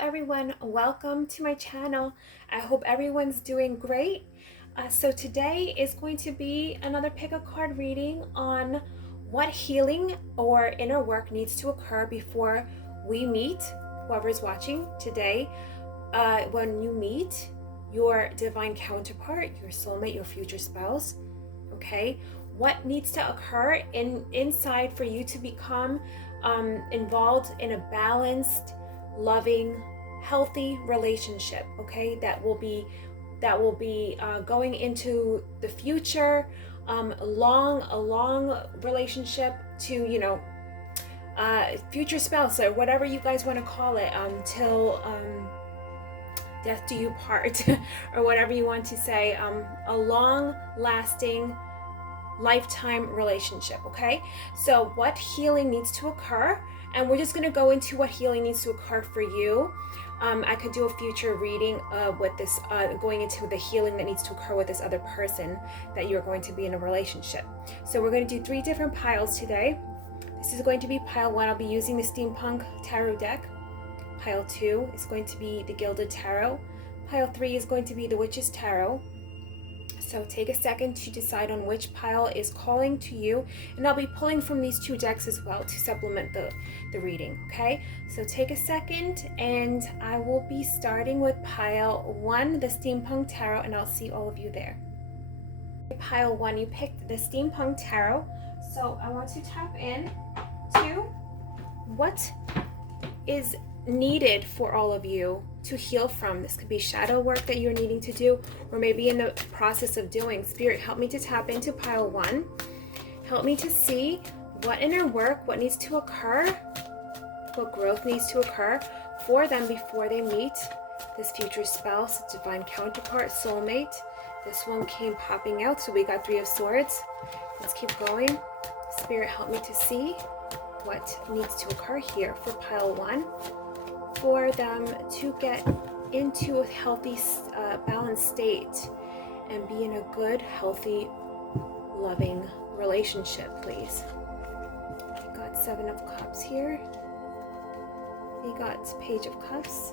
everyone, welcome to my channel. I hope everyone's doing great. So today is going to be another pick a card reading on what healing or inner work needs to occur before we meet whoever's watching today. When you meet your divine counterpart, your soulmate, your future spouse, okay, what needs to occur inside for you to become involved in a balanced, loving, healthy relationship, okay, that will be going into the future, a long relationship to future spouse or whatever you guys want to call it, till death do you part or whatever you want to say, a long lasting lifetime relationship. Okay, so what healing needs to occur, and we're just going to go into what healing needs to occur for you. I could do a future reading with this, going into the healing that needs to occur with this other person that you're going to be in a relationship. So we're going to do 3 different piles today. This is going to be pile 1. I'll be using the Steampunk Tarot deck. Pile 2 is going to be the Gilded Tarot. Pile 3 is going to be the Witch's Tarot. So take a second to decide on which pile is calling to you, and I'll be pulling from these 2 decks as well to supplement the reading, okay? So take a second, and I will be starting with pile 1, the Steampunk Tarot, and I'll see all of you there. Pile 1, you picked the Steampunk Tarot, so I want to tap in to what is needed for all of you to heal from. This could be shadow work that you're needing to do, or maybe in the process of doing. Spirit, help me to tap into pile 1. Help me to see what inner work, what needs to occur, what growth needs to occur for them before they meet this future spouse, divine counterpart, soulmate. This one came popping out, so we got 3 of Swords. Let's keep going. Spirit, help me to see what needs to occur here for pile 1. For them to get into a healthy, balanced state and be in a good, healthy, loving relationship, please. We got 7 of Cups here. We got Page of Cups.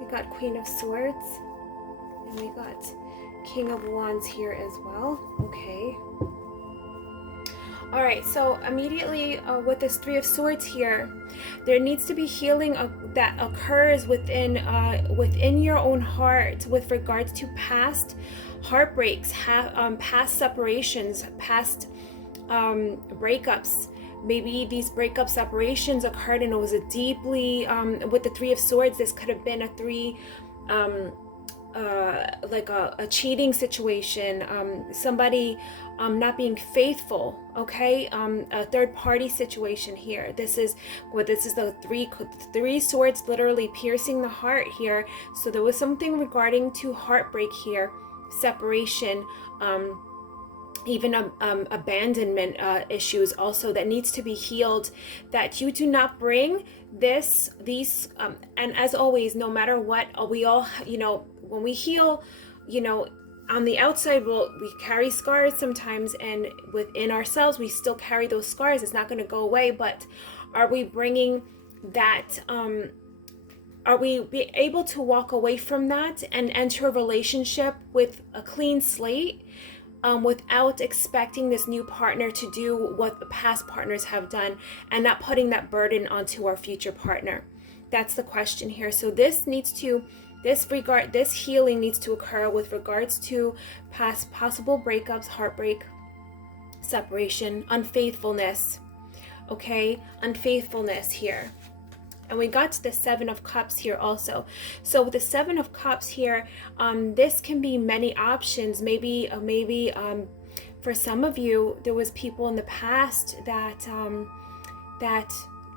We got Queen of Swords. And we got King of Wands here as well. Okay. All right, so immediately with this 3 of Swords here, there needs to be healing that occurs within your own heart with regards to past heartbreaks, past separations, past breakups. Maybe these breakup separations occurred and it was a deeply, with the 3 of Swords, this could have been a 3, like a cheating situation, somebody not being faithful, okay, a third party situation here. This is the 3 swords literally piercing the heart here. So there was something regarding to heartbreak here, separation, even abandonment issues also that needs to be healed, that you do not bring these and as always, no matter what, we all, when we heal, on the outside, we carry scars sometimes, and within ourselves we still carry those scars. It's not going to go away, but are we bringing that, are we able to walk away from that and enter a relationship with a clean slate, without expecting this new partner to do what the past partners have done and not putting that burden onto our future partner? That's the question here. So this healing needs to occur with regards to past possible breakups, heartbreak, separation, unfaithfulness. Okay, unfaithfulness here. And we got to the 7 of Cups here also. So with the 7 of Cups here, this can be many options. Maybe for some of you, there was people in the past that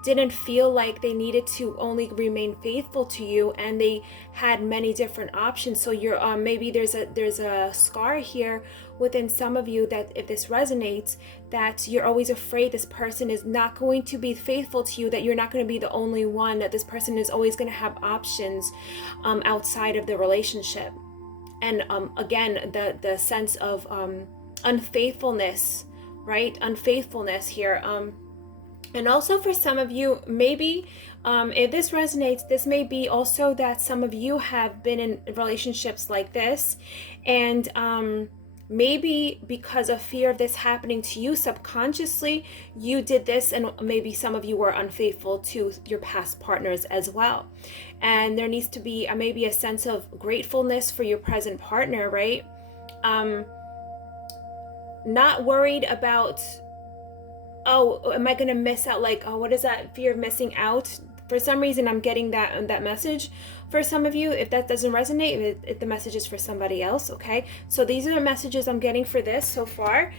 didn't feel like they needed to only remain faithful to you, and they had many different options. So you're maybe there's a scar here within some of you, that if this resonates, that you're always afraid this person is not going to be faithful to you, that you're not going to be the only one, that this person is always going to have options outside of the relationship. And again, the sense of unfaithfulness, right? Unfaithfulness here. And also for some of you, maybe if this resonates, this may be also that some of you have been in relationships like this, and maybe because of fear of this happening to you subconsciously, you did this, and maybe some of you were unfaithful to your past partners as well. And there needs to be maybe a sense of gratefulness for your present partner, right? Not worried about, oh, am I gonna miss out? Like, oh, what is that fear of missing out? For some reason, I'm getting that message for some of you. If that doesn't resonate, if the message is for somebody else, okay? So these are the messages I'm getting for this so far.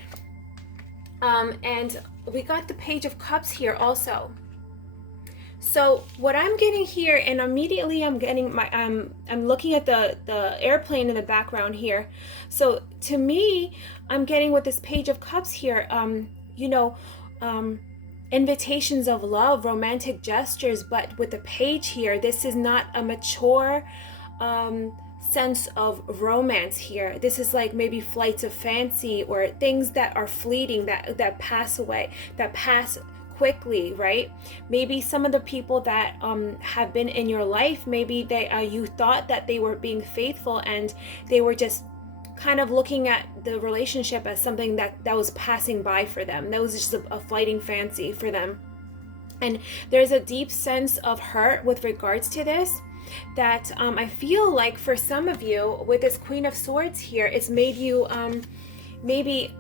And we got the Page of Cups here also. So what I'm getting here, and immediately I'm getting my I'm looking at the airplane in the background here. So to me, I'm getting with this Page of Cups here, you know, invitations of love, romantic gestures, but with the page here, this is not a mature sense of romance here. This is like maybe flights of fancy, or things that are fleeting, that pass away, that pass quickly, right? Maybe some of the people that have been in your life, maybe they you thought that they were being faithful, and they were just kind of looking at the relationship as something that was passing by for them. That was just a fleeting fancy for them. And there's a deep sense of hurt with regards to this, that I feel like for some of you, with this Queen of Swords here, it's made you maybe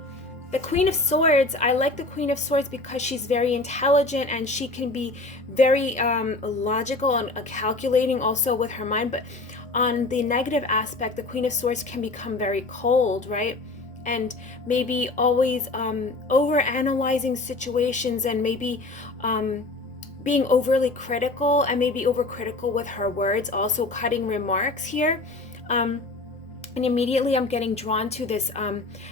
the Queen of Swords. I like the Queen of Swords because she's very intelligent, and she can be very logical and calculating also with her mind. But on the negative aspect, the Queen of Swords can become very cold, right? And maybe always over analyzing situations, and maybe being overly critical, and maybe overcritical with her words, also cutting remarks here. And immediately I'm getting drawn to this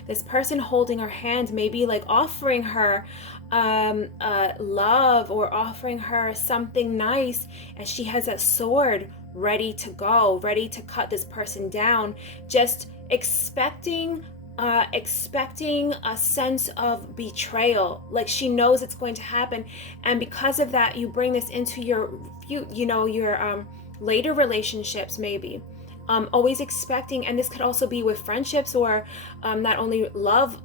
this person holding her hand, maybe like offering her love, or offering her something nice, and she has that sword ready to go, ready to cut this person down, just expecting a sense of betrayal. Like, she knows it's going to happen, and because of that, you bring this into your your later relationships, maybe. Always expecting, and this could also be with friendships, or not only love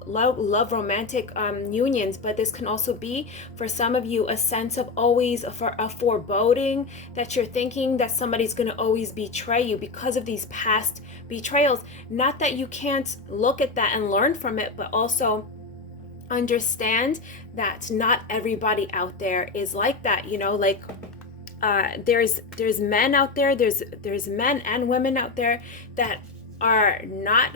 romantic unions, but this can also be for some of you a sense of always a foreboding, that you're thinking that somebody's going to always betray you because of these past betrayals. Not that you can't look at that and learn from it, but also understand that not everybody out there is like that. Like, there's men out there, there's men and women out there that are not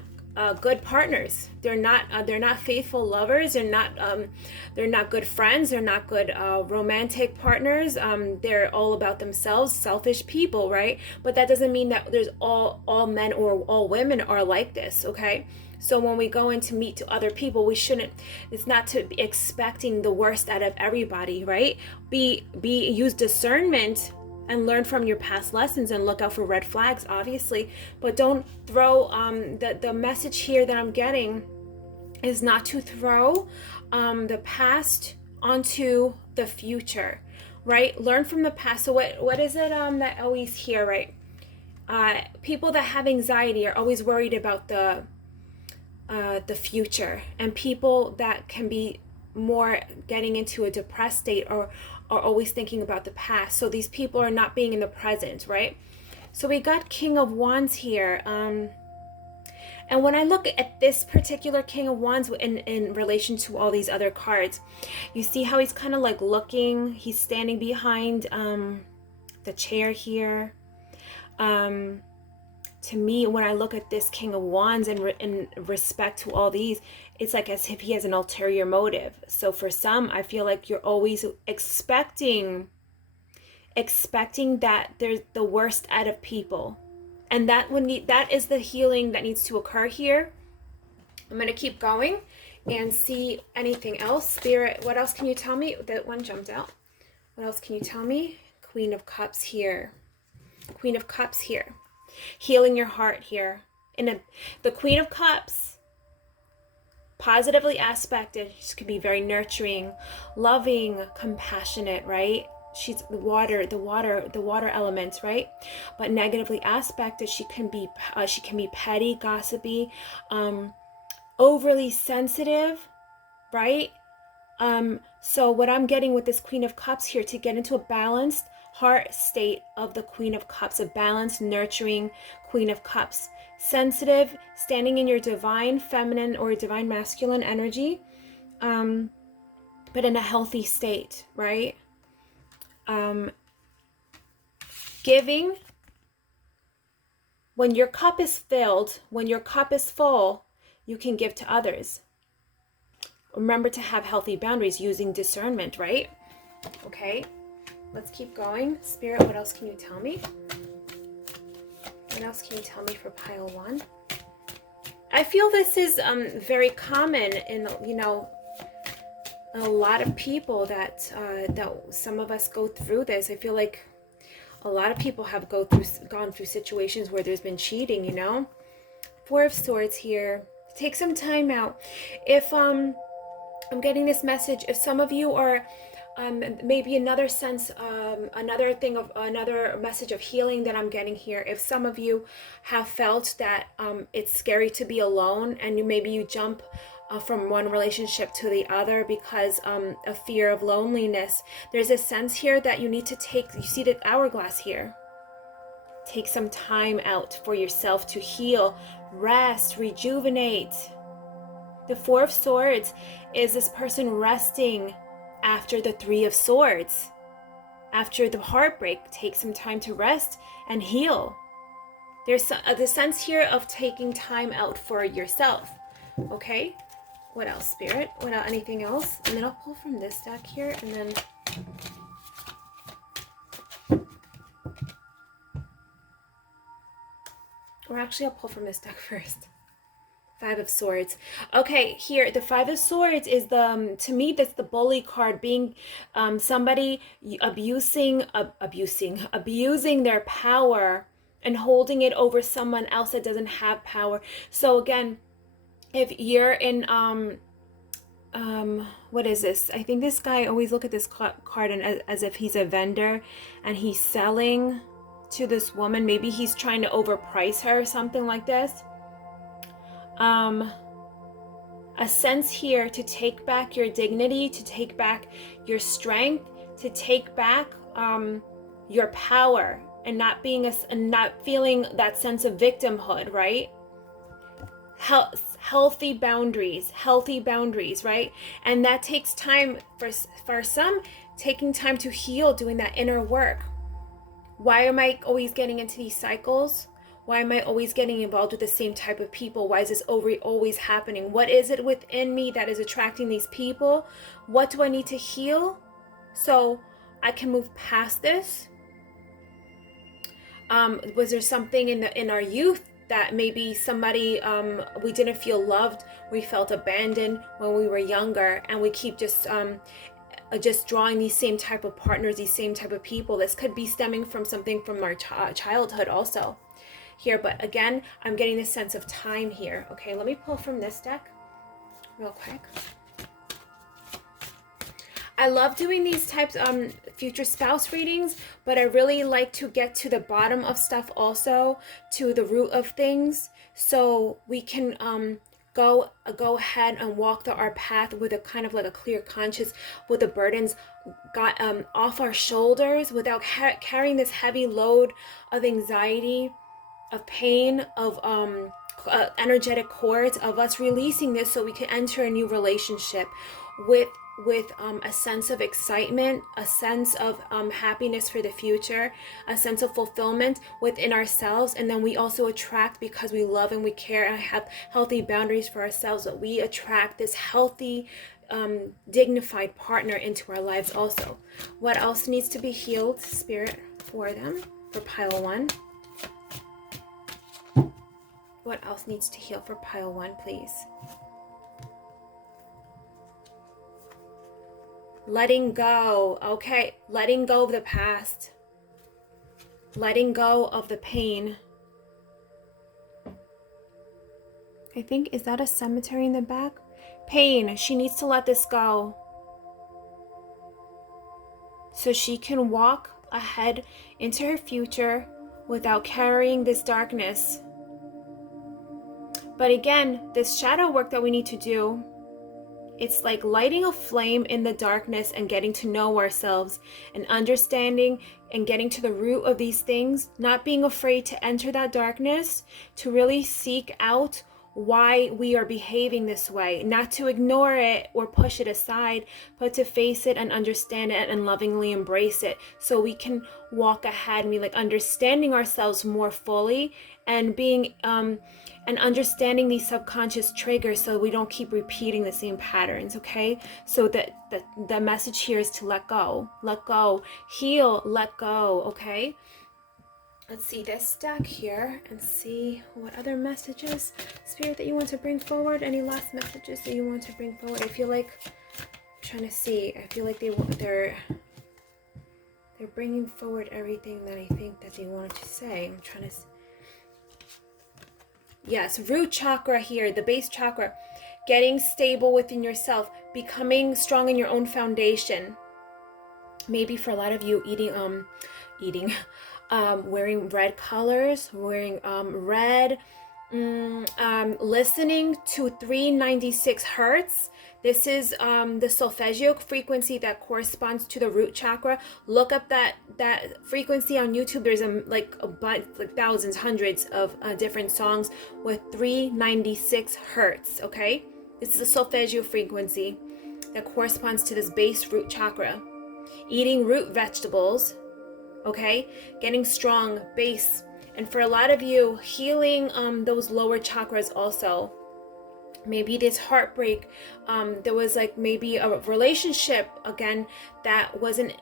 good partners. They're not faithful lovers. They're not good friends. They're not good romantic partners. They're all about themselves, selfish people, right? But that doesn't mean that there's all men or all women are like this, okay? So when we go in to meet to other people, it's not to be expecting the worst out of everybody, right? Use discernment and learn from your past lessons, and look out for red flags, obviously. But don't throw, the message here that I'm getting is not to throw the past onto the future, right? Learn from the past. So what is it that I always hear, right? People that have anxiety are always worried about the future, and people that can be more getting into a depressed state or are always thinking about the past. So these people are not being in the present, right? So we got King of Wands here, and when I look at this particular King of Wands in relation to all these other cards, you see how he's kind of like looking, he's standing behind the chair here. To me, when I look at this King of Wands in respect to all these, it's like as if he has an ulterior motive. So for some, I feel like you're always expecting that there's the worst out of people. And that is the healing that needs to occur here. I'm going to keep going and see anything else. Spirit, what else can you tell me? That one jumped out. What else can you tell me? Queen of Cups here. Queen of Cups here. Healing your heart here. The Queen of Cups Positively aspected, she could be very nurturing, loving, compassionate, right? She's the water element, right? But negatively aspected, she can be petty, gossipy, overly sensitive, right? So what I'm getting with this Queen of Cups here, to get into a balanced heart state of the Queen of Cups, a balanced, nurturing Queen of Cups, sensitive, standing in your divine feminine or divine masculine energy, but in a healthy state, right? Giving. When your cup is filled, when your cup is full, you can give to others. Remember to have healthy boundaries using discernment, right? Okay, let's keep going. Spirit, what else can you tell me? What else can you tell me for pile 1? I feel this is very common in, a lot of people that some of us go through this. I feel like a lot of people have gone through situations where there's been cheating, 4 of Swords here. Take some time out. If I'm getting this message, if some of you are maybe another message of healing that I'm getting here. If some of you have felt that it's scary to be alone, and maybe you jump from one relationship to the other because of fear of loneliness, there's a sense here that you need to you see the hourglass here. Take some time out for yourself to heal, rest, rejuvenate. The 4 of Swords is this person resting after the 3 of Swords. After the heartbreak, take some time to rest and heal. There's the sense here of taking time out for yourself. Okay? What else, Spirit? What else? Anything else? And then I'll pull from this deck here, and then... Or actually, I'll pull from this deck first. 5 of Swords. Okay, here, the 5 of Swords is to me, that's the bully card, being somebody abusing their power and holding it over someone else that doesn't have power. So again, if you're in, what is this? I think this guy, always look at this card and as if he's a vendor and he's selling to this woman. Maybe he's trying to overprice her or something like this. A sense here to take back your dignity, to take back your strength, to take back your power, and not feeling that sense of victimhood, right? Healthy boundaries, right? And that takes time for some, taking time to heal, doing that inner work. Why am I always getting into these cycles? Why am I always getting involved with the same type of people? Why is this always happening? What is it within me that is attracting these people? What do I need to heal so I can move past this? Was there something in our youth that maybe somebody, we didn't feel loved, we felt abandoned when we were younger, and we keep just drawing these same type of partners, these same type of people? This could be stemming from something from our childhood also here. But again, I'm getting this sense of time here. Okay, let me pull from this deck real quick. I love doing these types future spouse readings, but I really like to get to the bottom of stuff also, to the root of things, so we can go ahead and walk our path with a kind of like a clear conscience, with the burdens got off our shoulders, without carrying this heavy load of anxiety, of pain, of energetic cords, of us releasing this so we can enter a new relationship with a sense of excitement, a sense of happiness for the future, a sense of fulfillment within ourselves. And then we also attract, because we love and we care and have healthy boundaries for ourselves, that we attract this healthy, dignified partner into our lives also. What else needs to be healed, Spirit, for them, for pile 1? What else needs to heal for pile 1, please? Letting go. Okay, letting go of the past. Letting go of the pain. I think, is that a cemetery in the back? pain. She needs to let this go so she can walk ahead into her future without carrying this darkness. But again, this shadow work that we need to do, it's like lighting a flame in the darkness and getting to know ourselves and understanding and getting to the root of these things, not being afraid to enter that darkness, to really seek out why we are behaving this way, not to ignore it or push it aside, but to face it and understand it and lovingly embrace it so we can walk ahead and be like understanding ourselves more fully and being and understanding these subconscious triggers so we don't keep repeating the same patterns. Okay, so that the message here is to let go, heal, let go. Okay, let's see this stack here and see what other messages, Spirit, that you want to bring forward. Any last messages that you want to bring forward? I feel like I'm trying to see. I feel like they're bringing forward everything that I think that they wanted to say. I'm trying to. Yes, root chakra here, the base chakra, getting stable within yourself, becoming strong in your own foundation. Maybe for a lot of you, wearing red colors, wearing red, listening to 396 hertz. This is the solfeggio frequency that corresponds to the root chakra. Look up that frequency on YouTube. There's like thousands, hundreds of different songs with 396 hertz. Okay, this is a solfeggio frequency that corresponds to this base root chakra. Eating root vegetables, okay, getting strong base, and for a lot of you, healing those lower chakras also. Maybe this heartbreak, there was like maybe a relationship again that wasn't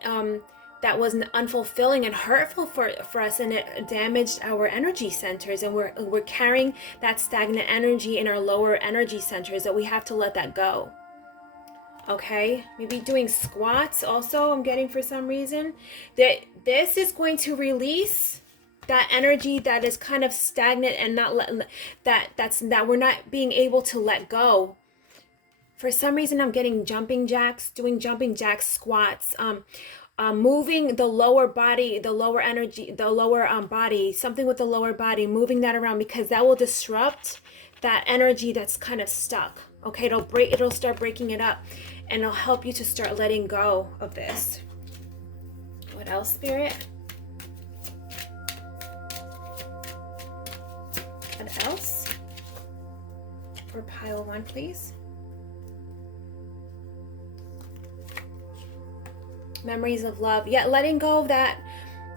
unfulfilling and hurtful for us, and it damaged our energy centers, and we're carrying that stagnant energy in our lower energy centers that we have to let that go. Okay, maybe doing squats also, I'm getting for some reason that this is going to release that energy that is kind of stagnant and not letting that we're not being able to let go. For some reason I'm getting jumping jacks, doing jumping jacks, squats, moving the lower body, the lower energy, the lower body, something with the lower body, moving that around, because that will disrupt that energy that's kind of stuck. Okay, it'll start breaking it up, and it'll help you to start letting go of this. What else, Spirit? What else? For pile 1, please. Memories of love. Yeah, letting go of that,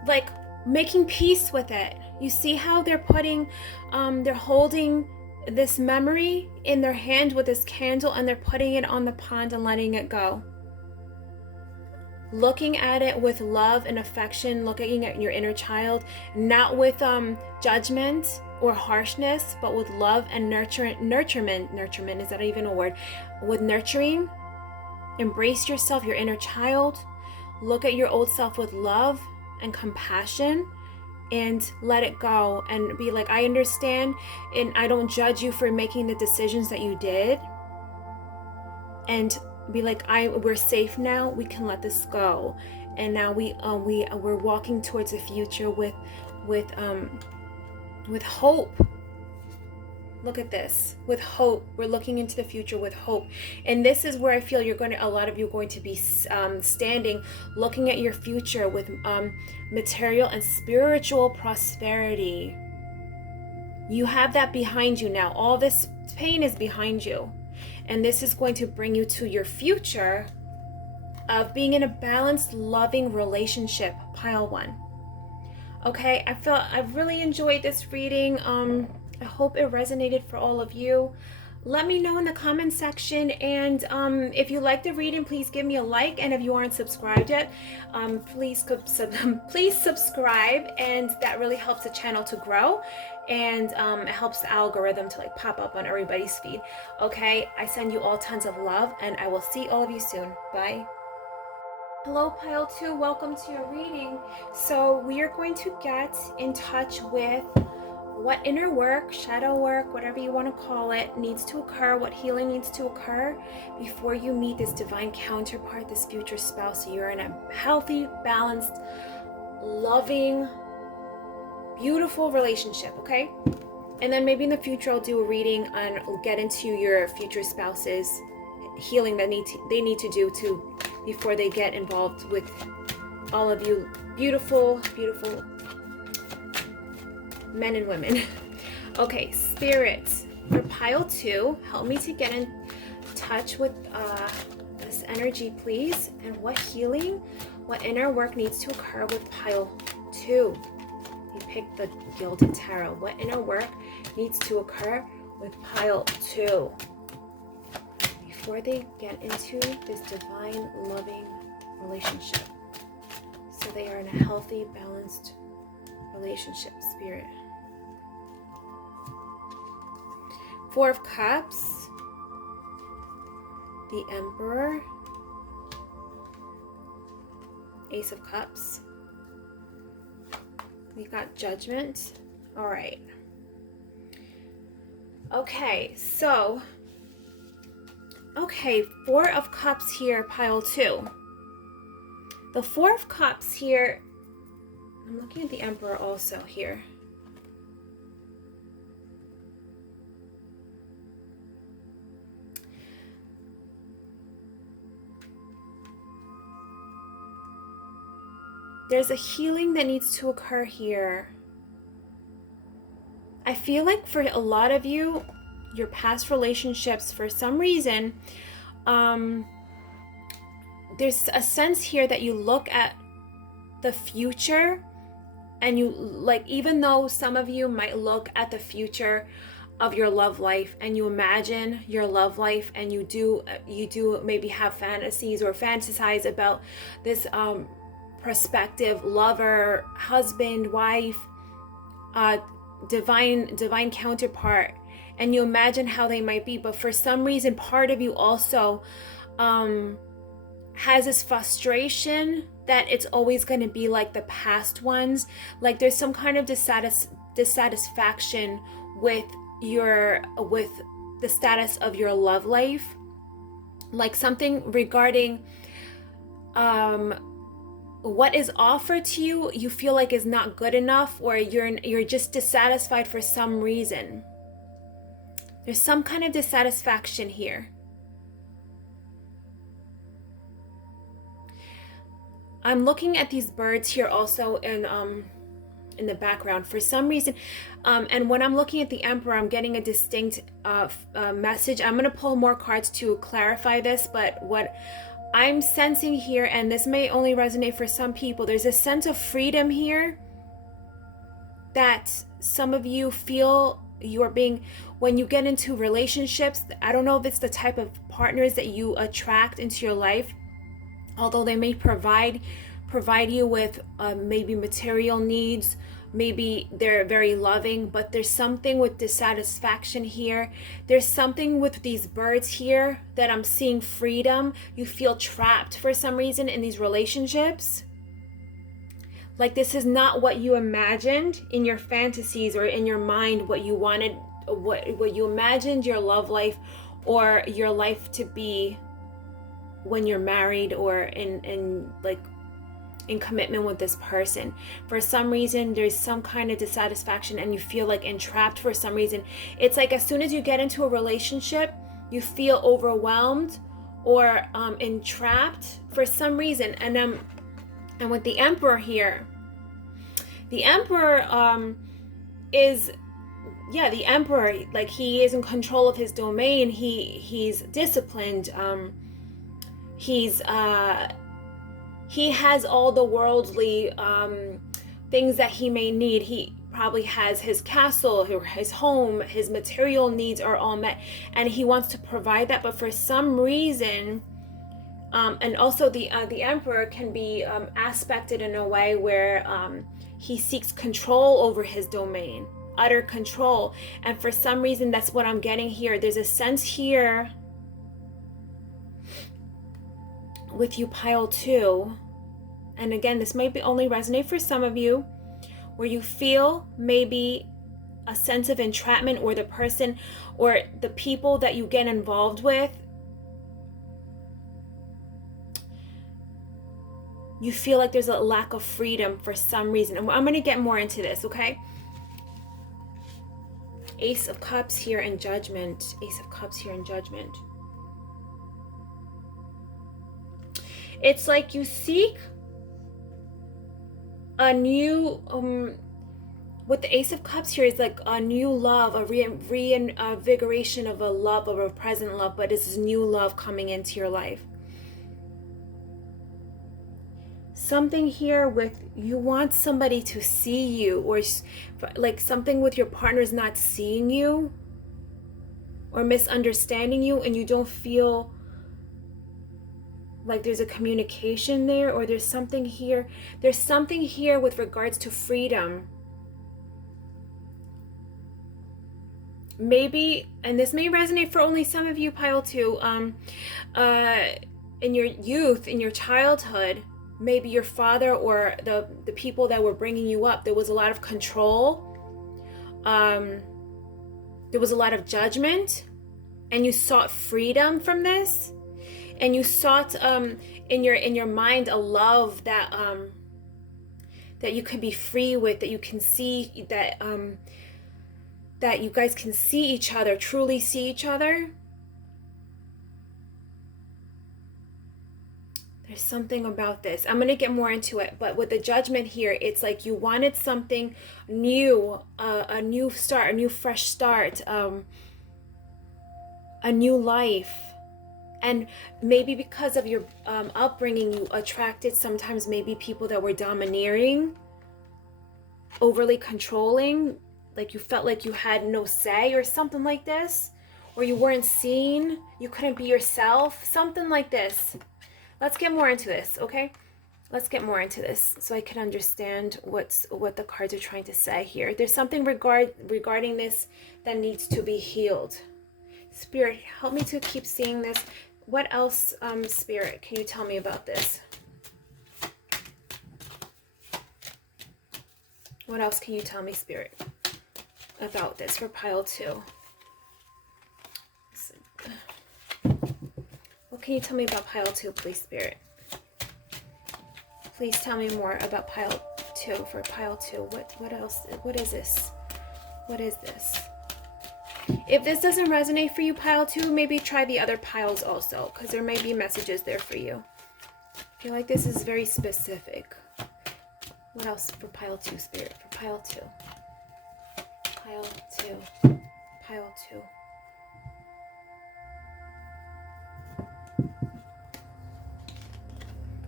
like making peace with it. You see how they're putting, they're holding this memory in their hand with this candle, and they're putting it on the pond and letting it go. Looking at it with love and affection, looking at your inner child, not with judgment or harshness, but with love and nurturement, is that even a word? With nurturing. Embrace yourself, your inner child. Look at your old self with love and compassion, and let it go and be like, I understand, and I don't judge you for making the decisions that you did, and be like, we're safe now, we can let this go, and now we're walking towards the future with hope. Look at this, with hope. We're looking into the future with hope. And this is where I feel a lot of you are going to be standing, looking at your future with material and spiritual prosperity. You have that behind you now. All this pain is behind you. And this is going to bring you to your future of being in a balanced, loving relationship, pile 1. Okay, I've really enjoyed this reading. I hope it resonated for all of you. Let me know in the comment section, and if you like the reading, please give me a like, and if you aren't subscribed yet, please subscribe, and that really helps the channel to grow, and it helps the algorithm to pop up on everybody's feed. Okay, I send you all tons of love, and I will see all of you soon. Bye. Hello, pile 2, welcome to your reading. So we are going to get in touch with what inner work, shadow work, whatever you want to call it, needs to occur, what healing needs to occur before you meet this divine counterpart, this future spouse, so you're in a healthy, balanced, loving, beautiful relationship, okay? And then maybe in the future I'll do a reading and get into your future spouse's healing that they need to do before they get involved with all of you beautiful, beautiful men and women. Okay, Spirit, for pile 2, help me to get in touch with this energy, please. And what healing, what inner work needs to occur with pile 2? You picked the Gilded Tarot. What inner work needs to occur with pile 2 before they get into this divine, loving relationship, so they are in a healthy, balanced relationship, Spirit? 4 of Cups, the Emperor, Ace of Cups. We got Judgment. All right. Okay, so, 4 of Cups here, pile 2. The 4 of Cups here, I'm looking at the Emperor also here. There's a healing that needs to occur here. I feel like for a lot of you, your past relationships, for some reason, there's a sense here that you look at the future and you, like, even though some of you might look at the future of your love life and you imagine your love life and you do maybe have fantasies or fantasize about this prospective lover, husband, wife, divine counterpart, and you imagine how they might be, but for some reason part of you also has this frustration that it's always going to be like the past ones. Like there's some kind of dissatisfaction with the status of your love life, like something regarding what is offered to you, you feel like is not good enough, or you're just dissatisfied for some reason. There's some kind of dissatisfaction here. I'm looking at these birds here also in the background for some reason, and when I'm looking at the Emperor, I'm getting a distinct message. I'm going to pull more cards to clarify this, but what I'm sensing here, and this may only resonate for some people, there's a sense of freedom here that some of you feel you're being, when you get into relationships, I don't know if it's the type of partners that you attract into your life, although they may provide you with maybe material needs, maybe they're very loving, but there's something with dissatisfaction here. There's something with these birds here that I'm seeing freedom. You feel trapped for some reason in these relationships. Like this is not what you imagined in your fantasies or in your mind, what you wanted, what you imagined your love life or your life to be when you're married or in commitment with this person. For some reason, there's some kind of dissatisfaction and you feel like entrapped for some reason. It's like as soon as you get into a relationship, you feel overwhelmed or entrapped for some reason. And with the Emperor here, the Emperor is, the Emperor, like he is in control of his domain. He's disciplined. He has all the worldly things that he may need. He probably has his castle, his home, his material needs are all met, and he wants to provide that. But for some reason, and also the Emperor can be aspected in a way where he seeks control over his domain, utter control. And for some reason, that's what I'm getting here. There's a sense here with you, pile 2, and again, this might be only resonate for some of you, where you feel maybe a sense of entrapment, or the person or the people that you get involved with, you feel like there's a lack of freedom for some reason. And I'm going to get more into this, okay? Ace of Cups here and Judgment. Ace of Cups here and Judgment. It's like you seek a new, with the Ace of Cups here, is like a new love, a reinvigoration of a love, of a present love, but it's this new love coming into your life. Something here with, you want somebody to see you, or like something with your partner's not seeing you or misunderstanding you, and you don't feel like there's a communication there, or there's something here. There's something here with regards to freedom. Maybe, and this may resonate for only some of you, Pile 2, in your youth, in your childhood, maybe your father or the people that were bringing you up, there was a lot of control, there was a lot of judgment, and you sought freedom from this, and you sought in your mind a love that that you can be free with, that you can see, that that you guys can see each other, truly see each other. There's something about this. I'm going to get more into it, but with the Judgment here, it's like you wanted something new, a new start, a new fresh start, a new life. And maybe because of your upbringing, you attracted sometimes maybe people that were domineering, overly controlling, like you felt like you had no say or something like this, or you weren't seen, you couldn't be yourself, something like this. Let's get more into this, okay? Let's get more into this so I can understand what the cards are trying to say here. There's something regarding this that needs to be healed. Spirit, help me to keep seeing this. What else, Spirit, can you tell me about this? What else can you tell me, Spirit, about this for Pile 2? What can you tell me about Pile 2, please, Spirit? Please tell me more about Pile 2 for Pile 2. What else? What is this? What is this? If this doesn't resonate for you, Pile 2, maybe try the other piles also, because there may be messages there for you. I feel like this is very specific. What else for Pile 2, Spirit? For Pile 2. Pile 2. Pile 2.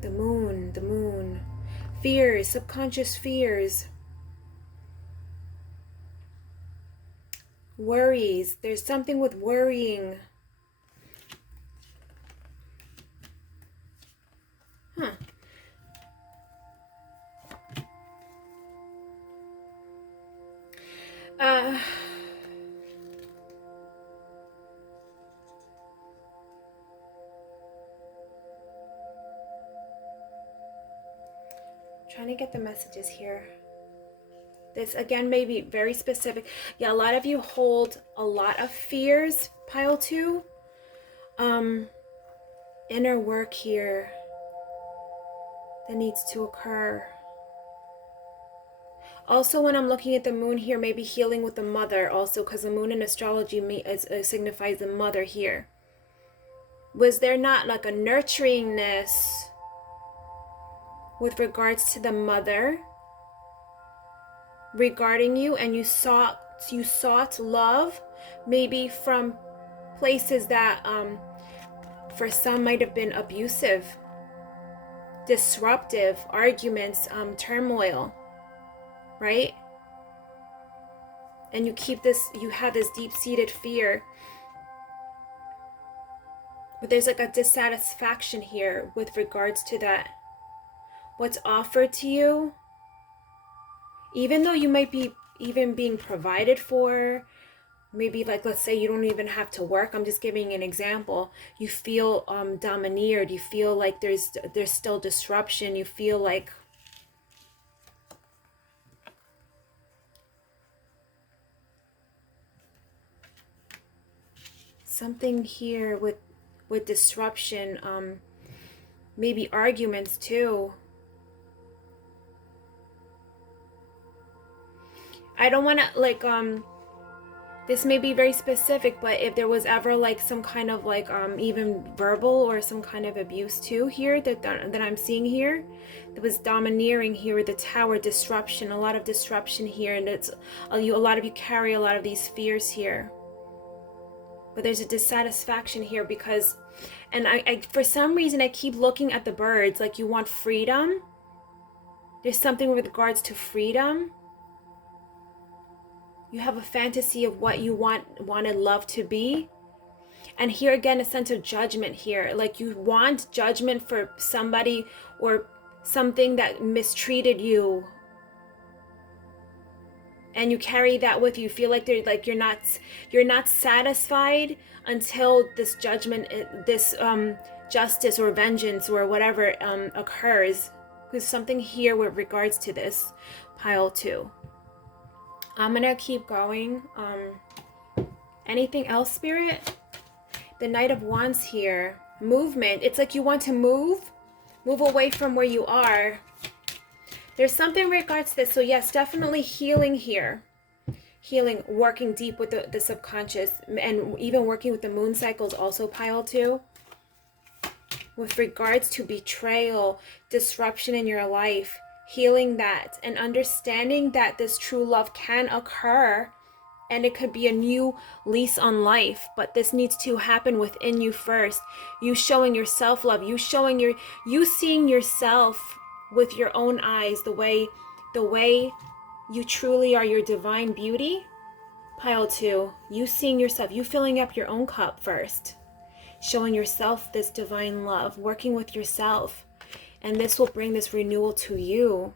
The moon, the moon. Fears, subconscious fears. Worries. There's something with worrying. Huh. Trying to get the messages here. This again may be very specific. Yeah, a lot of you hold a lot of fears, Pile 2. Inner work here that needs to occur. Also, when I'm looking at the moon here, maybe healing with the mother also, because the moon in astrology signifies the mother here. Was there not like a nurturingness with regards to the mother regarding you, and you sought love, maybe from places that for some might have been abusive, disruptive, arguments, turmoil, right? And you have this deep-seated fear, but there's like a dissatisfaction here with regards to that. What's offered to you, even though you might be even being provided for, maybe like, let's say you don't even have to work, I'm just giving an example, you feel domineered, you feel like there's still disruption, you feel like something here with disruption, maybe arguments too. I don't want to like this may be very specific, but if there was ever like some kind of like even verbal or some kind of abuse too here that I'm seeing here, there was domineering here with the Tower, disruption, a lot of disruption here, and it's a lot of you carry a lot of these fears here. But there's a dissatisfaction here because, and I for some reason I keep looking at the birds like you want freedom. There's something with regards to freedom. You have a fantasy of what you wanted love to be. And here again, a sense of judgment here. Like you want judgment for somebody or something that mistreated you. And you carry that with you. You feel like you're not satisfied until this judgment, this justice or vengeance or whatever occurs. There's something here with regards to this pile 2. I'm gonna keep going. Anything else, Spirit? The Knight of Wands here. Movement. It's like you want to move away from where you are. There's something in regards to this. So yes, definitely healing here. Healing, working deep with the subconscious, and even working with the moon cycles also pile 2. With regards to betrayal, disruption in your life. Healing that and understanding that this true love can occur and it could be a new lease on life, but this needs to happen within you first. You showing your self-love, you seeing yourself with your own eyes, the way you truly are, your divine beauty. Pile 2, you seeing yourself, you filling up your own cup first, showing yourself this divine love, working with yourself. And this will bring this renewal to you.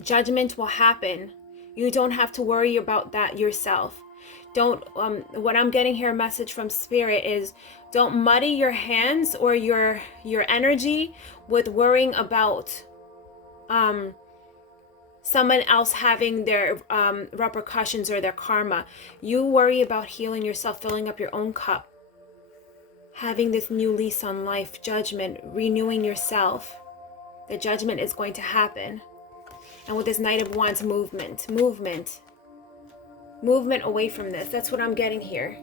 Judgment will happen. You don't have to worry about that yourself. Don't, what I'm getting here, a message from Spirit is, don't muddy your hands or your energy with worrying about someone else having their repercussions or their karma. You worry about healing yourself, filling up your own cup. Having this new lease on life, judgment, renewing yourself. The judgment is going to happen. And with this Knight of Wands, movement away from this. That's what I'm getting here.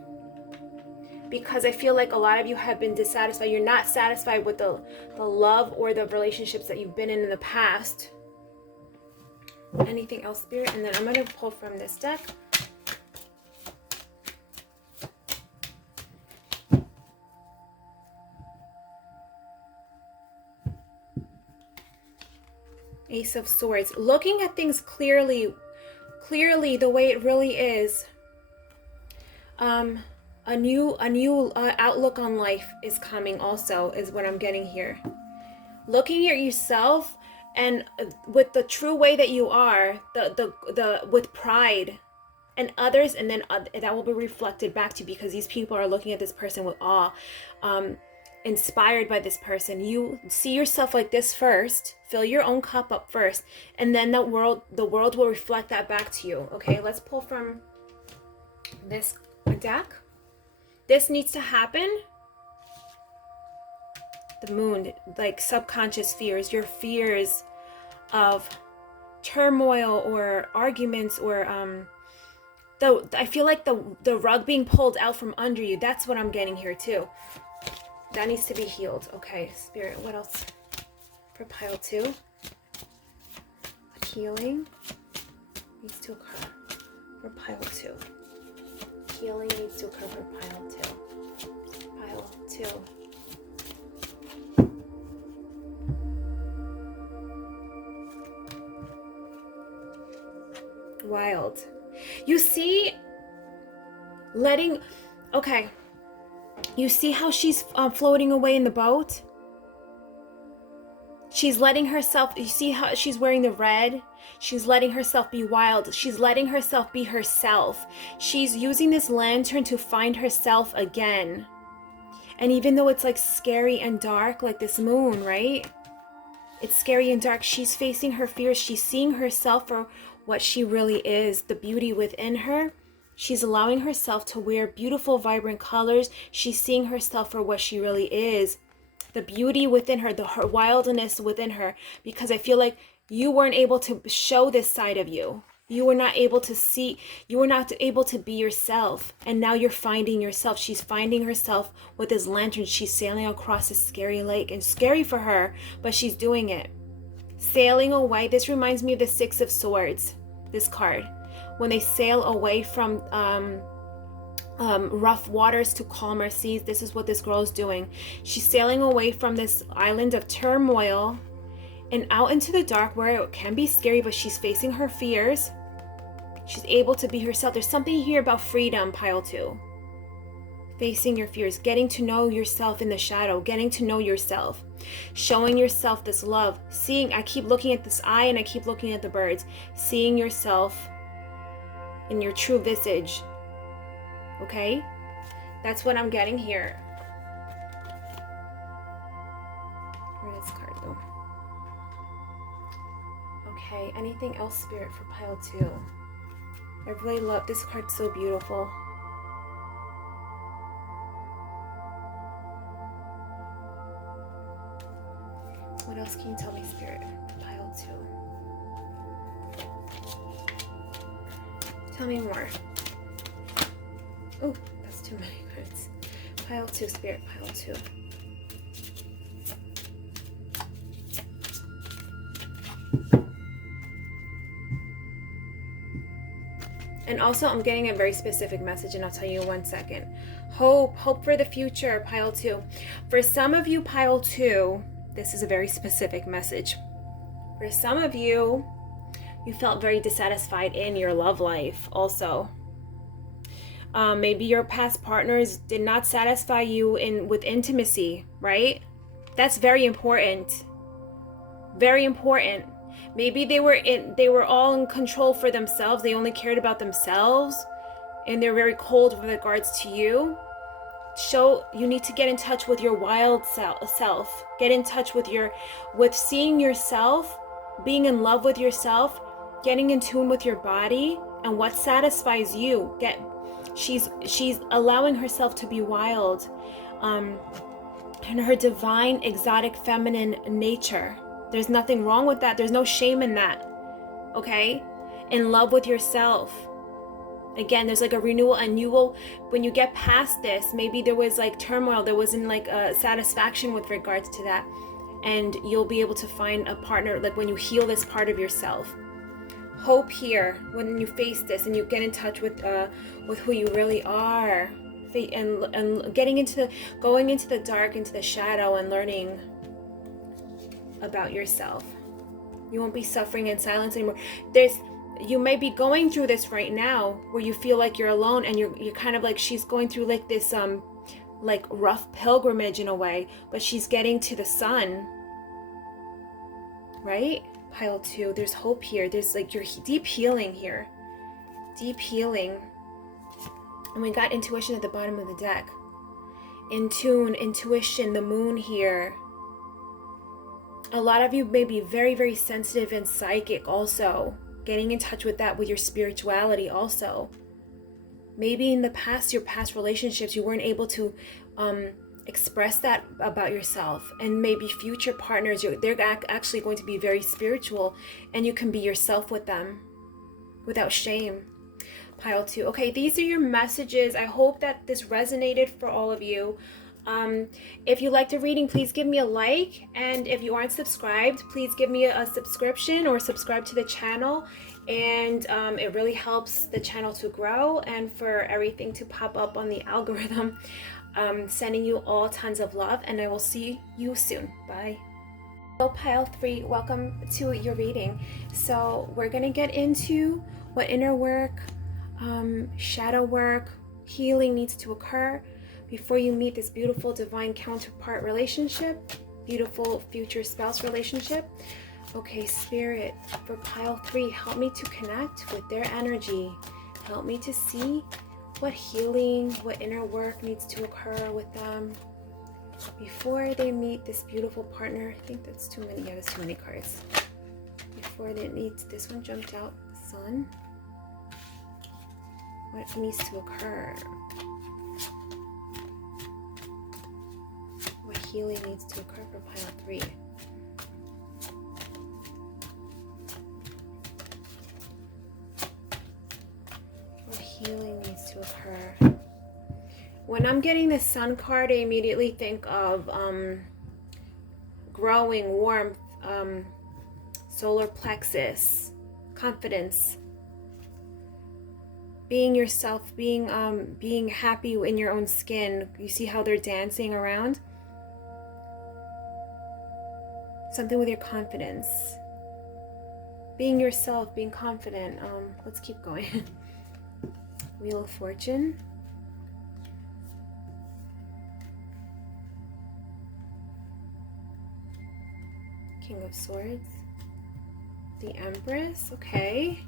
Because I feel like a lot of you have been dissatisfied. You're not satisfied with the love or the relationships that you've been in the past. Anything else, Spirit? And then I'm going to pull from this deck. Ace of Swords. Looking at things clearly the way it really is. A new outlook on life is coming also, is what I'm getting here. Looking at yourself and with the true way that you are, the with pride and others, and then that will be reflected back to you because these people are looking at this person with awe. Inspired by this person. You see yourself like this first, fill your own cup up first, and then the world will reflect that back to you. Okay, let's pull from this deck. This needs to happen. The Moon, like subconscious fears, your fears of turmoil or arguments or I feel like the rug being pulled out from under you. That's what I'm getting here too. That needs to be healed. Okay, Spirit, what else for pile 2? Healing needs to occur for pile 2. Healing needs to occur for pile 2. Pile 2. Wild. You see, okay. You see how she's floating away in the boat? She's letting herself, you see how she's wearing the red? She's letting herself be wild. She's letting herself be herself. She's using this lantern to find herself again. And even though it's like scary and dark, like this moon, right? It's scary and dark. She's facing her fears. She's seeing herself for what she really is, the beauty within her. She's allowing herself to wear beautiful, vibrant colors. She's seeing herself for what she really is. The beauty within her, her wildness within her, because I feel like you weren't able to show this side of you. You were not able to see, you were not able to be yourself. And now you're finding yourself. She's finding herself with this lantern. She's sailing across a scary lake, and scary for her, but she's doing it. Sailing away. This reminds me of the Six of Swords, this card. When they sail away from rough waters to calmer seas, this is what this girl is doing. She's sailing away from this island of turmoil and out into the dark, where it can be scary, but she's facing her fears. She's able to be herself. There's something here about freedom, pile 2. Facing your fears, getting to know yourself in the shadow, getting to know yourself, showing yourself this love, seeing, I keep looking at this eye and I keep looking at the birds, seeing yourself in your true visage. Okay? That's what I'm getting here. Where did this card go? Okay, anything else, Spirit, for pile 2? I really love this card. It's so beautiful. What else can you tell me, Spirit? Pile 2. Tell me more. Oh, that's too many cards. Pile 2, Spirit, pile 2. And also, I'm getting a very specific message, and I'll tell you in 1 second. Hope for the future, pile 2. For some of you, pile 2, this is a very specific message. For some of you, you felt very dissatisfied in your love life also. Maybe your past partners did not satisfy you with intimacy, right? That's very important. Very important. Maybe they were all in control for themselves. They only cared about themselves, and they're very cold with regards to you. You need to get in touch with your wild self. Get in touch with seeing yourself, being in love with yourself, getting in tune with your body and what satisfies you. She's allowing herself to be wild, and her divine, exotic, feminine nature. There's nothing wrong with that. There's no shame in that. Okay? In love with yourself. Again, there's like a renewal, and you will, when you get past this, maybe there was like turmoil, there wasn't like a satisfaction with regards to that, and you'll be able to find a partner, like when you heal this part of yourself. Hope here, when you face this and you get in touch with who you really are, and going into the dark, into the shadow, and learning about yourself. You won't be suffering in silence anymore. You may be going through this right now, where you feel like you're alone, and you're kind of like, she's going through like this like rough pilgrimage in a way, but she's getting to the sun, right? Pile 2, there's hope here. There's like your deep healing here. Deep healing. And we got intuition at the bottom of the deck. In tune, intuition, the moon here. A lot of you may be very, very sensitive and psychic also. Getting in touch with that, with your spirituality also. Maybe in the past, your past relationships, you weren't able to express that about yourself. And maybe future partners, they're actually going to be very spiritual, and you can be yourself with them without shame. Pile 2. Okay, these are your messages. I hope that this resonated for all of you. If you liked the reading, please give me a like, and if you aren't subscribed, please give me a subscription or subscribe to the channel, and it really helps the channel to grow and for everything to pop up on the algorithm. Sending you all tons of love, and I will see you soon. Bye. So pile 3, welcome to your reading. So we're gonna get into what inner work, shadow work, healing needs to occur before you meet this beautiful divine counterpart relationship, beautiful future spouse relationship. Okay, Spirit, for pile 3, help me to connect with their energy. Help me to see what healing, what inner work needs to occur with them before they meet this beautiful partner. I think that's too many. Yeah, that's too many cards. Before they meet, this one jumped out, Sun. What needs to occur? What healing needs to occur for pile 3? What healing needs to occur? When I'm getting the Sun card, I immediately think of growing, warmth, solar plexus, confidence, being yourself, being happy in your own skin. You see how they're dancing around? Something with your confidence. Being yourself, being confident. Let's keep going. Wheel of Fortune. King of Swords. The Empress. Okay.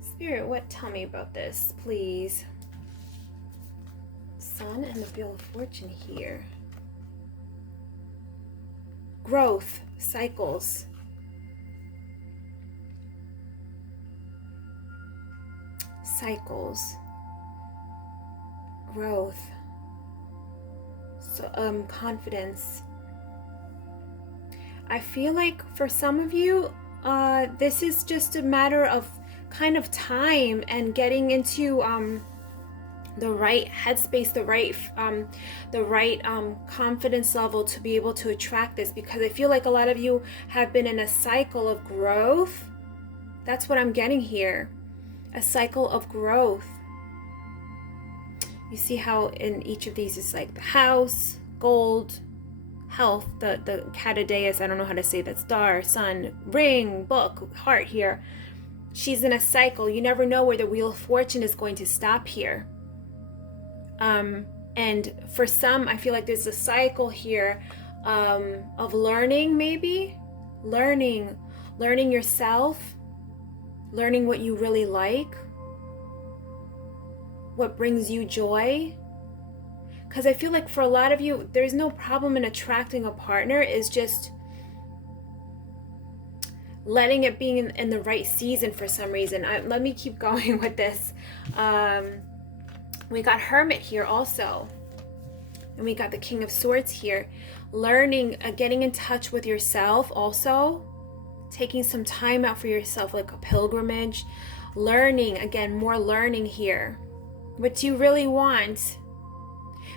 Spirit, tell me about this, please. Sun and the Wheel of Fortune here. Growth, cycles. Cycles. Growth. So, confidence. I feel like for some of you, this is just a matter of kind of time and getting into the right headspace, the right confidence level to be able to attract this, because I feel like a lot of you have been in a cycle of growth. That's what I'm getting here. A cycle of growth. You see how in each of these is like the house, gold, health, the catadeus, I don't know how to say that, star, sun, ring, book, heart here. She's in a cycle. You never know where the Wheel of Fortune is going to stop here. And for some, I feel like there's a cycle here of learning, maybe. Learning yourself. Learning what you really like. What brings you joy. Because I feel like for a lot of you, there's no problem in attracting a partner. It's just letting it be in the right season for some reason. Let me keep going with this. We got Hermit here also. And we got the King of Swords here. Learning, getting in touch with yourself also. Taking some time out for yourself, like a pilgrimage. Learning, again, more learning here. What do you really want?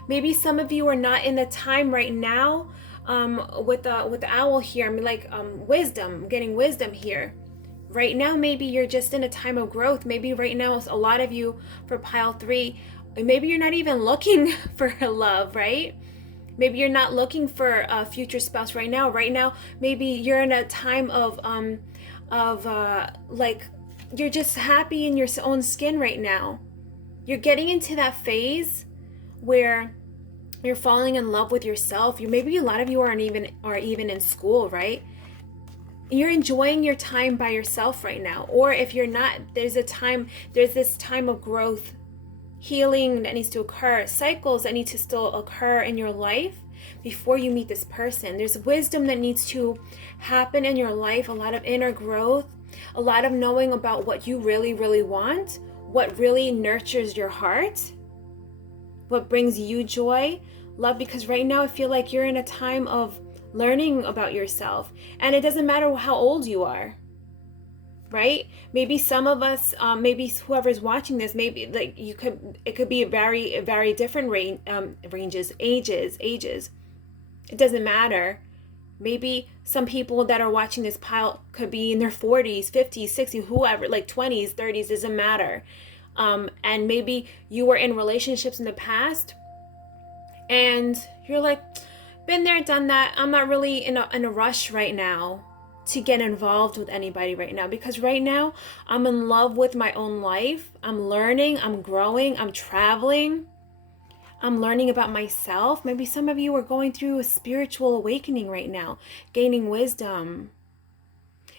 Maybe some of you are not in the time right now with the owl here. I mean, like wisdom, getting wisdom here. Right now, maybe you're just in a time of growth. Maybe right now, a lot of you for pile 3, maybe you're not even looking for love, right? Maybe you're not looking for a future spouse right now. Right now, maybe you're in a time of like you're just happy in your own skin right now. You're getting into that phase where you're falling in love with yourself. Maybe a lot of you are even in school, right? You're enjoying your time by yourself right now. Or if you're not, there's this time of growth, healing that needs to occur, cycles that need to still occur in your life before you meet this person. There's wisdom that needs to happen in your life, a lot of inner growth, a lot of knowing about what you really, really want, what really nurtures your heart, what brings you joy, love, because right now I feel like you're in a time of learning about yourself. And it doesn't matter how old you are, right? Maybe some of us, maybe whoever's watching this, maybe like it could be a very different ranges, ages. It doesn't matter. Maybe some people that are watching this pile could be in their 40s, 50s, 60s, whoever, like 20s, 30s, doesn't matter. And maybe you were in relationships in the past and you're like, been there, done that. I'm not really in a rush right now to get involved with anybody right now, because right now I'm in love with my own life. I'm learning, I'm growing, I'm traveling. I'm learning about myself. Maybe some of you are going through a spiritual awakening right now, gaining wisdom.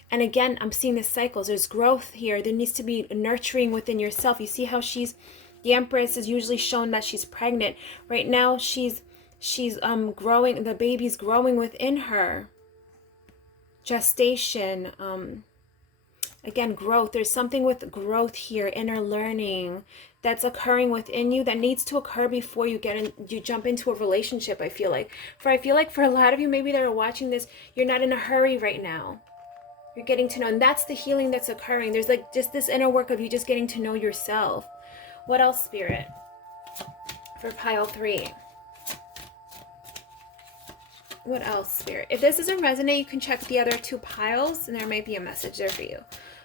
And again, I'm seeing the cycles. There's growth here. There needs to be nurturing within yourself. You see how the Empress is usually shown that she's pregnant. Right now, she's growing. The baby's growing within her. Gestation. Again, growth. There's something with growth here, inner learning that's occurring within you that needs to occur before you you jump into a relationship. I feel like for a lot of you maybe that are watching this, you're not in a hurry right now. You're getting to know, and that's the healing that's occurring. There's like just this inner work of you just getting to know yourself. What else, Spirit, for pile 3? What else, Spirit? If this doesn't resonate, you can check the other 2 piles, and there might be a message there for you.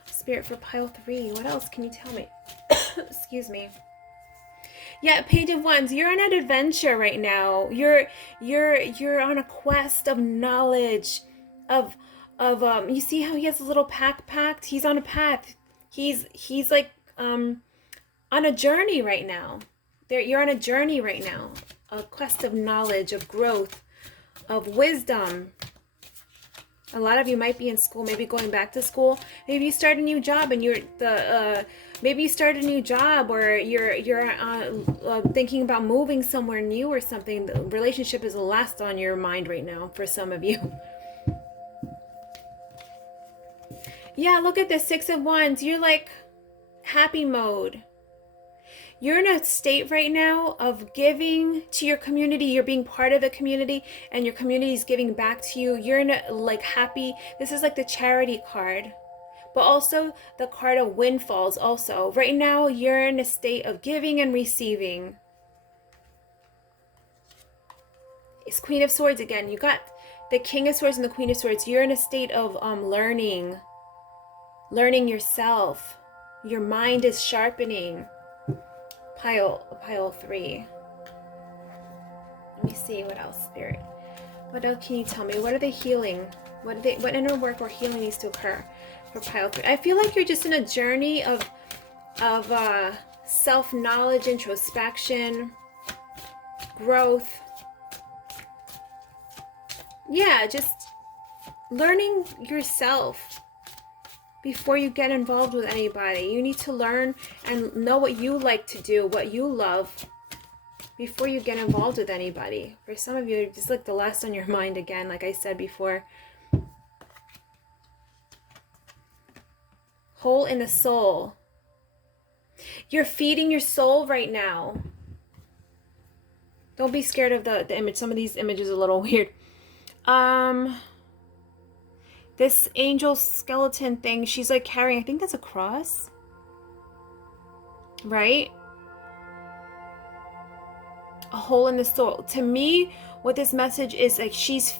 Spirit, for pile 3, what else can you tell me? Excuse me. Yeah, Page of Wands. You're on an adventure right now. You're on a quest of knowledge, of you see how he has a little pack packed? He's on a path. He's like on a journey right now. You're on a journey right now. A quest of knowledge, of growth, of wisdom. A lot of you might be in school, maybe going back to school. Maybe you start a new job and maybe you start a new job, or you're thinking about moving somewhere new or something. The relationship is last on your mind right now for some of you. Yeah, look at this 6 of Wands. You're like happy mode. You're in a state right now of giving to your community. You're being part of the community, and your community is giving back to you. You're in a like happy, this is like the charity card, but also the card of windfalls also. Right now, you're in a state of giving and receiving. It's Queen of Swords again. You got the King of Swords and the Queen of Swords. You're in a state of learning yourself. Your mind is sharpening. Pile 3. Let me see what else, Spirit. What else can you tell me? What are they healing? What inner work or healing needs to occur for pile 3? I feel like you're just in a journey of self-knowledge, introspection, growth. Yeah, just learning yourself. Before you get involved with anybody, you need to learn and know what you like to do, what you love, before you get involved with anybody. For some of you, it's just like the last on your mind again, like I said before. Hole in the soul. You're feeding your soul right now. Don't be scared of the image. Some of these images are a little weird. This angel skeleton thing, she's like carrying, I think that's a cross, right? A hole in the soul. To me, what this message is like, she's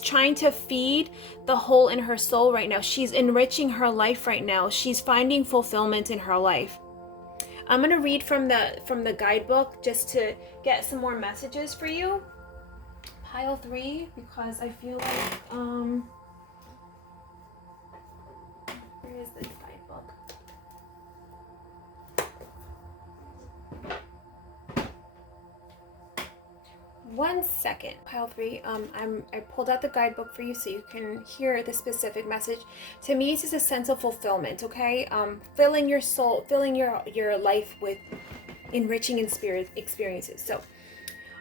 trying to feed the hole in her soul right now. She's enriching her life right now. She's finding fulfillment in her life. I'm going to read from the guidebook just to get some more messages for you. Pile 3, because I feel like, where is this guidebook? One second. Pile 3. I pulled out the guidebook for you so you can hear the specific message. To me, it's just a sense of fulfillment. Okay, filling your soul, filling your life with enriching and spirit experiences. So,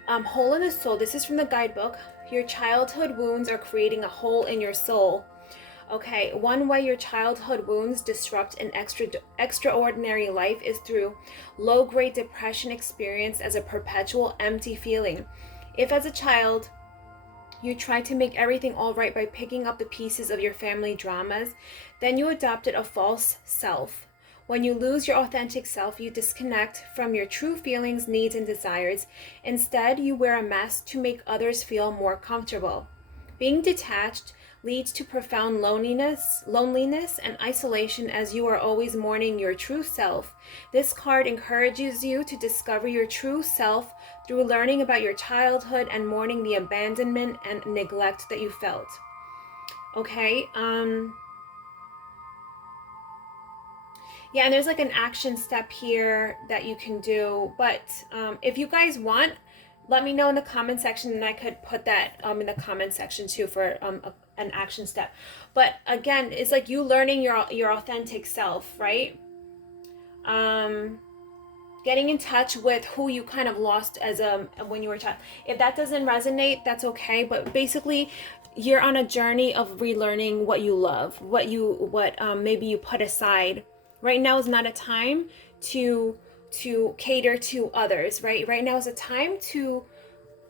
hole in the soul. This is from the guidebook. Your childhood wounds are creating a hole in your soul. Okay, one way your childhood wounds disrupt an extraordinary life is through low-grade depression experienced as a perpetual empty feeling. If as a child, you tried to make everything all right by picking up the pieces of your family dramas, then you adopted a false self. When you lose your authentic self, you disconnect from your true feelings, needs, and desires. Instead, you wear a mask to make others feel more comfortable. Being detached leads to profound loneliness and isolation as you are always mourning your true self. This card encourages you to discover your true self through learning about your childhood and mourning the abandonment and neglect that you felt. Okay, yeah, and there's like an action step here that you can do, but if you guys want, let me know in the comment section and I could put that in the comment section too for an action step. But again, it's like you learning your authentic self, right? Getting in touch with who you kind of lost as when you were a child. If that doesn't resonate, that's okay. But basically, you're on a journey of relearning what you love, what maybe you put aside. Right now is not a time to cater to others, right? Right now is a time to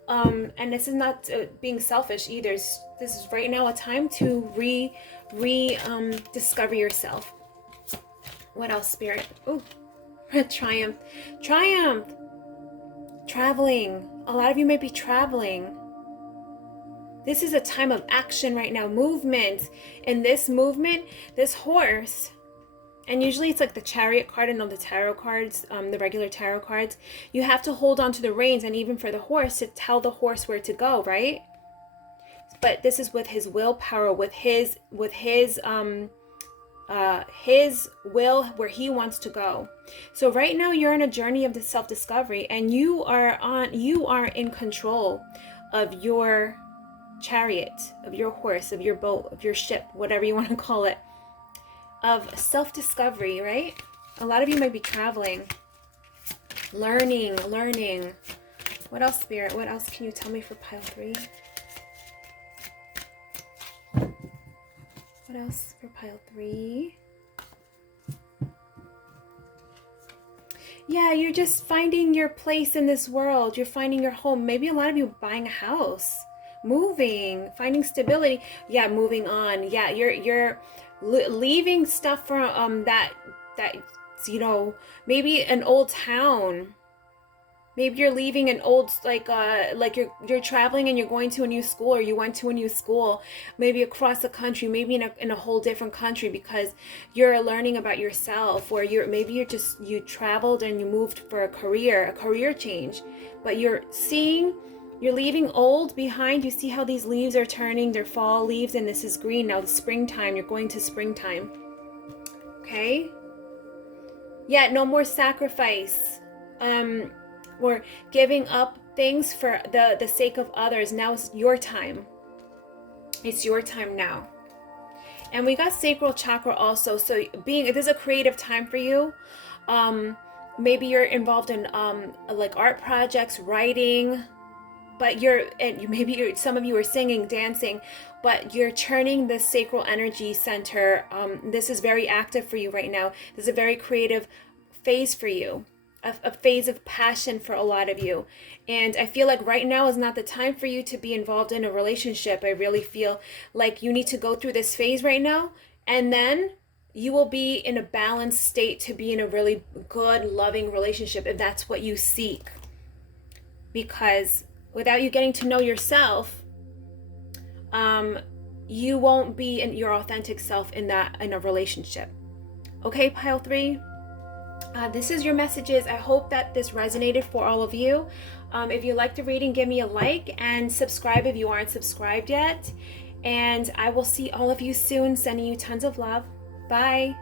and this is not being selfish either. This is right now a time to discover yourself. What else, Spirit? Oh, triumph. Traveling. A lot of you might be traveling. This is a time of action right now, movement. And this movement, this horse, and usually it's like the Chariot card and all the tarot cards, the regular tarot cards. You have to hold on to the reins, and even for the horse, to tell the horse where to go, right? But this is with his willpower, with his will where he wants to go. So right now you're on a journey of the self-discovery, and you are in control of your chariot, of your horse, of your boat, of your ship, whatever you want to call it, of self-discovery, right? A lot of you might be traveling, learning. What else, Spirit? What else can you tell me for pile 3? What else for pile 3? Yeah, you're just finding your place in this world. You're finding your home. Maybe a lot of you buying a house, moving, finding stability. Yeah, moving on. Yeah, you're leaving stuff from that maybe an old town. Maybe you're leaving an old, like you're traveling and you're going to a new school, or you went to a new school, maybe across the country, maybe in a whole different country, because you're learning about yourself, or you traveled and you moved for a career change, but you're leaving old behind. You see how these leaves are turning, they're fall leaves, and this is green now, the springtime. You're going to springtime. Okay? Yeah, no more sacrifice. Or giving up things for the sake of others. Now it's your time. It's your time now. And we got sacral chakra also. So there's a creative time for you. Maybe you're involved in like art projects, writing, but some of you are singing, dancing, but you're churning the sacral energy center. This is very active for you right now. This is a very creative phase for you. A phase of passion for a lot of you. And I feel like right now is not the time for you to be involved in a relationship. I really feel like you need to go through this phase right now, and then you will be in a balanced state to be in a really good, loving relationship, if that's what you seek. Because without you getting to know yourself, you won't be in your authentic self in a relationship. Okay, pile 3? This is your messages. I hope that this resonated for all of you. If you like the reading, give me a like and subscribe if you aren't subscribed yet. And I will see all of you soon. Sending you tons of love. Bye.